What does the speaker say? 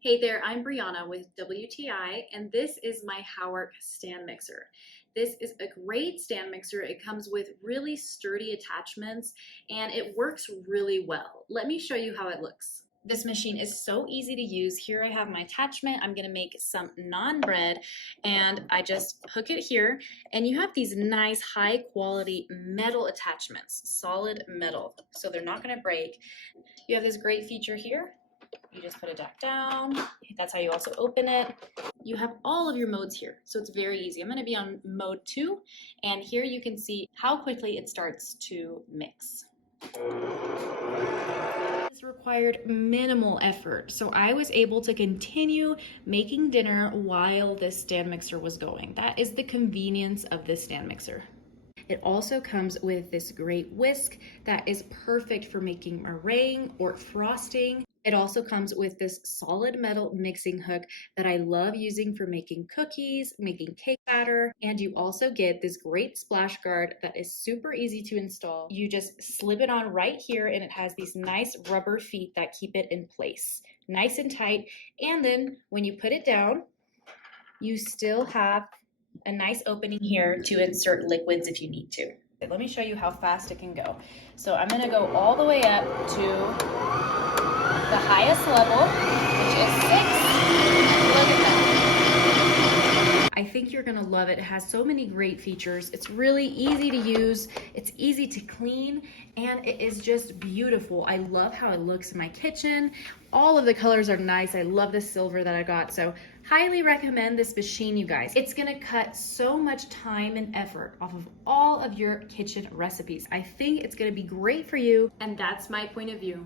Hey there, I'm Brianna with WTI, and this is my HOWORK stand mixer. This is a great stand mixer. It comes with really sturdy attachments, and it works really well. Let me show you how it looks. This machine is so easy to use. Here I have my attachment. I'm gonna make some naan bread, and I just hook it here, and you have these nice high quality metal attachments, solid metal, so they're not gonna break. You have this great feature here. You just put it back down. That's how you also open it. You have all of your modes here, so it's very easy. I'm going to be on mode 2, and here you can see how quickly it starts to mix. This required minimal effort, so I was able to continue making dinner while this stand mixer was going. That is the convenience of this stand mixer. It also comes with this great whisk that is perfect for making meringue or frosting. It also comes with this solid metal mixing hook that I love using for making cookies, making cake batter, and you also get this great splash guard that is super easy to install. You just slip it on right here, and it has these nice rubber feet that keep it in place, nice and tight. And then when you put it down, you still have a nice opening here to insert liquids if you need to. Let me show you how fast it can go. So I'm going to go all the way up to the highest level, which is 6. Look at that. I think you're gonna love it. It has so many great features. It's really easy to use, it's easy to clean, and it is just beautiful. I love how it looks in my kitchen. All of the colors are nice. I love the silver that I got, so highly recommend this machine, you guys. It's gonna cut so much time and effort off of all of your kitchen recipes. I think it's gonna be great for you, and that's my point of view.